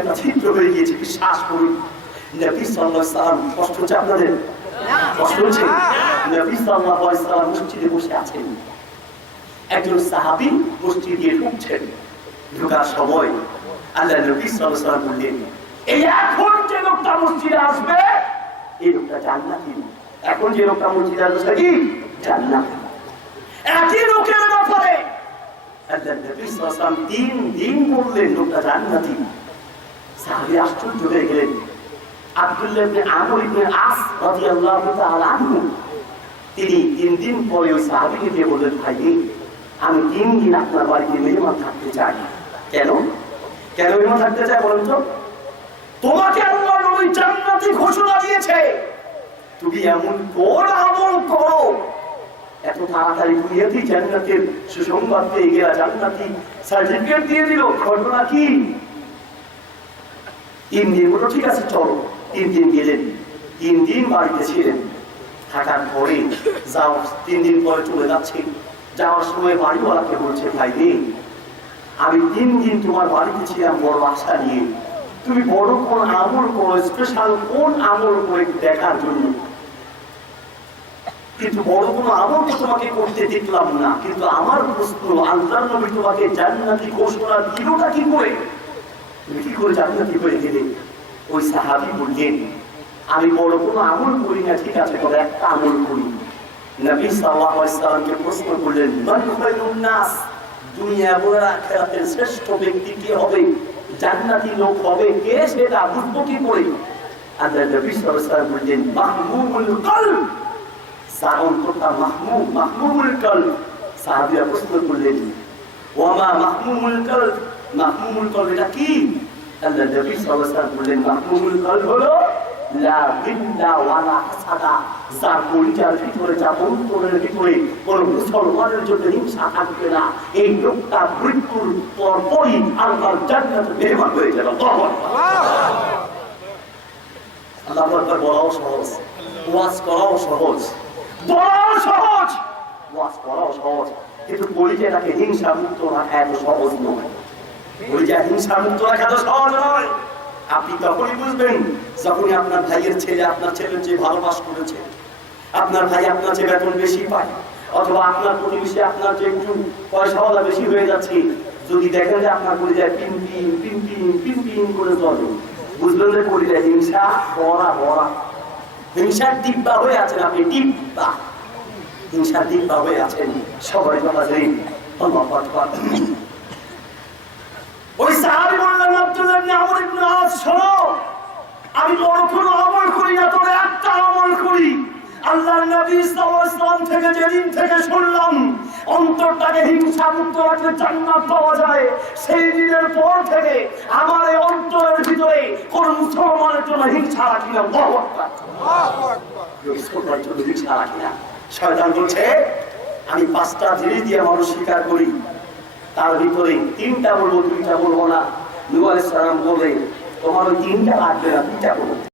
একটা ছিদ্র হয়ে গিয়েছে, বিশ্বাস করুন। নবী সাল্লাল্লাহু আলাইহি ওয়াসাল্লাম, কষ্ট হচ্ছে আপনাদের? কষ্ট হচ্ছে? নবী সাল্লাল্লাহু আলাইহি ওয়াসাল্লাম মসজিদে বসে আছেন, একজন সাহাবী মসজিদে ঢুকছেন। ঢোকার সময় আল্লাহ নবী সাল্লাল্লাহু আলাইহি ওয়াসাল্লাম বললেন, এই এখন যে লোকটা মসজিদে আসবে এই লোকটা জান্নাতি। এখন যে লোকটা মসজিদে আসবে কি জান্নাতি। একই লোকের ব্যাপারে আল্লাহ নবী সাল্লাল্লাহু আলাইহি ওয়াসাল্লাম দিন বললেন লোকটা জান্নাতি। সাহাবী আশ্চর্য হয়ে গেলেন। আব্দুল্লাহ ইবনে আমর ইবনে আস রাদিয়াল্লাহু তাআলা আনহু তিনি 3 দিন পরে ওই সাহাবীকে দিয়ে বললেন, ভাই আমি 3 দিন আপনার বাড়িতে মেহমান থাকতে চাই। কেন মেহমান থাকতে চাই বলেন তো? তোমাকে আল্লাহ নবী জান্নাতি ঘোষণা দিয়েছে, তুমি এমন কোন আমল করো এত তাড়াতাড়ি দুনিয়াতেই জান্নাতের সুসংবাদ পেয়ে গেলা, জান্নাতি সার্টিফিকেট দিয়ে দিল। ঘটনা কি? 3 দিন বলো ঠিক আছে চলো। 3 দিন গেলেন, 3 দিন বাড়িতে ছিলেন। থাকার পরে যাও, 3 দিন পরে চলে যাচ্ছে। যাওয়ার সময় বাড়িওয়ালাকে বলছে, ভাই আমি 3 দিন তোমার বাড়িতে ছিলাম বড় আশা নিয়ে, তুমি বড় কোন আমল করো, স্পেশাল কোন আমল করে দেখার জন্য, কিন্তু বড় কোনো আমল তো তোমাকে করতে দেখলাম না। কিন্তু আমার প্রশ্ন, আল্লাহর নবী তোমাকে জান্নাতি ঘোষণা দিলটা কি করে? তুমি কি করে জান্নাতি হয়ে গেলে? ওই সাহাবী বললেন, আমি বড় কোনো আমল করি না, ঠিক আছে তবে একটা আমল করি। নবী সাল্লাল্লাহু আলাইহি ওয়াসাল্লামকে প্রশ্ন করলেন, মান খায়রুন নাস, দুনিয়া ও আখিরাতের শ্রেষ্ঠ ব্যক্তি কে হবে, জান্নাতি লোক হবে কে, সেটা বুঝবো কি করে? আল্লাহ নবী সাল্লাল্লাহু আলাইহি ওয়াসাল্লাম বললেন, মাহমুমুল কলব, যার অন্তরটা মাহমুমুল কলব। সাহাবীরা প্রশ্ন করলেন, ওয়ামা মাহমুমুল কলব, মাহমুমুল কলব এটা কি? আল্লাহ নবী সাল্লাল্লাহু আলাইহি ওয়াসাল্লাম বললেন, মাহমুমুল কলব হলো লা বিল্লা ওয়ালা হাসাদা, যার কলিজার ভিতরে, যার অন্তরের ভিতরে কোন মুসলমানের জন্য হিংসা থাকবে না। এই লোকটা মৃত্যুর পরপরই আল্লাহর জান্নাতে মেহমান হয়ে যাবে। আল্লাহু আকবার। আল্লাহু আকবার বলাও সহজ, ওয়াজ করাও সহজ, বলাও সহজ, ওয়াজ করাও সহজ, কিন্তু কলিজাটাকে হিংসা মুক্ত রাখা এত সহজ নয়। কলিজা হিংসা মুক্ত রাখা তো সহজ নয়। আপনি তখনই বুঝবেন যখনই আপনার ভাইয়ের ছেলে আপনার ছেলের চেয়ে ভালোবাস করেছে, আপনার ভাই আপনার চেয়ে বেতন বেশি পায়, অথবা আপনার প্রতিবেশী আপনার চেয়ে একটু পয়সাওয়ালা বেশি হয়ে যাচ্ছে, যদি দেখেন যে আপনার কলিজায় পিন পিন করে চলে, বুঝবেন যে কলিজায় হিংসা ভরা। হিংসার ডিব্বা হয়ে আছেন আপনি, ডিব্বা, হিংসার ডিব্বা হয়ে আছেন। সবাই কথা জানেন। ওই সাহাবী বললেন, আব্দুল্লাহ ইবনে আমর ইবনে আস, শোনো, আমি বড় কোনো আমল করি না, তবে একটা আমল করি। আল্লাহর নবী সাল্লাল্লাহু আলাইহি ওয়াসাল্লাম থেকে যেদিন থেকে শুনলাম অন্তরটাকে হিংসা মুক্ত রাখলে জান্নাত পাওয়া যায়, সেই দিনের পর থেকে আমার এই অন্তরের ভিতরে কোন মুসলমানের জন্য হিংসা রাখি না। আল্লাহু আকবার, আল্লাহু আকবার। মুসলমানের জন্য হিংসা রাখি না। শয়তান বলছে আমি 5টা জিনিস দিয়ে মানুষ স্বীকার করি, তার ভিতরে 3টা বলবো, 2টা বলবো না। নূহ আলাইহিস সালাম বলে তোমার ওই 3টা লাগবে না, 2টা বলবো।